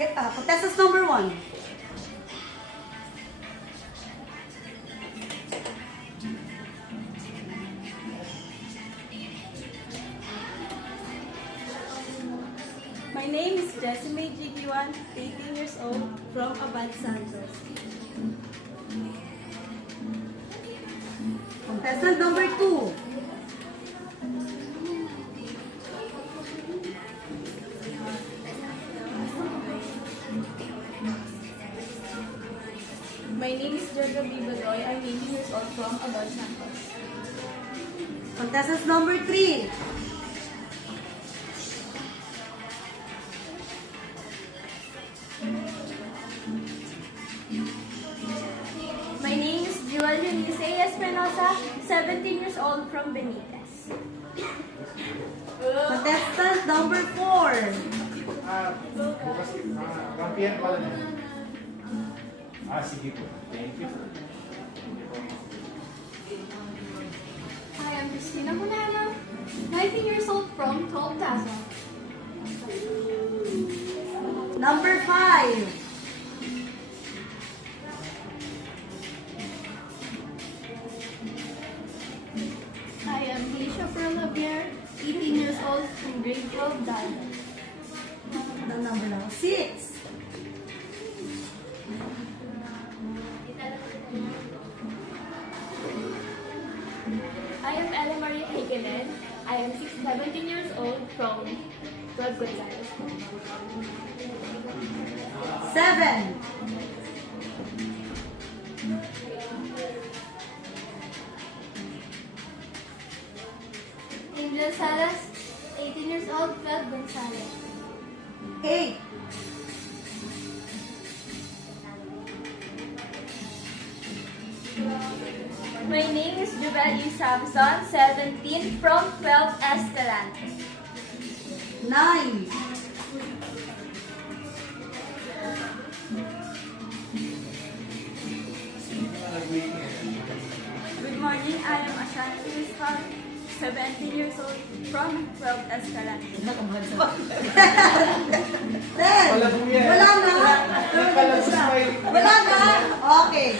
Contestant number 1. My name is Jesime Jigiwan, 18 years old, from Abad Santos. Contestant number 2. My name is Jojo Bibadoy. I'm 18 years old, from Abad Santos. Contestant number 3. My name is Jewel Eunice Espinosa, 17 years old, from Benitez. Contestant number 4. Kampiyan pala niya. Sige po. Thank you. Hi, I'm Christina Bonana, 19 years old from Tall Plaza. Number 5. I am Alicia Perla Bier, 18 years old from grade 12 Diamond. The number now 6. I am Ella Marie Higelen. I am 17 years old, from Rod Gonzales. 7. Angel Salas, 18 years old, Rod Gonzales. 8. My name is Jubel E. Samson, 17, from 12 Escalante. 9. Good morning, I am Ashanti Rizal, 17 years old, from 12 Escalante. 10. Wala po yan. Wala na. Nagpalabas pa yun. Wala na. Okay.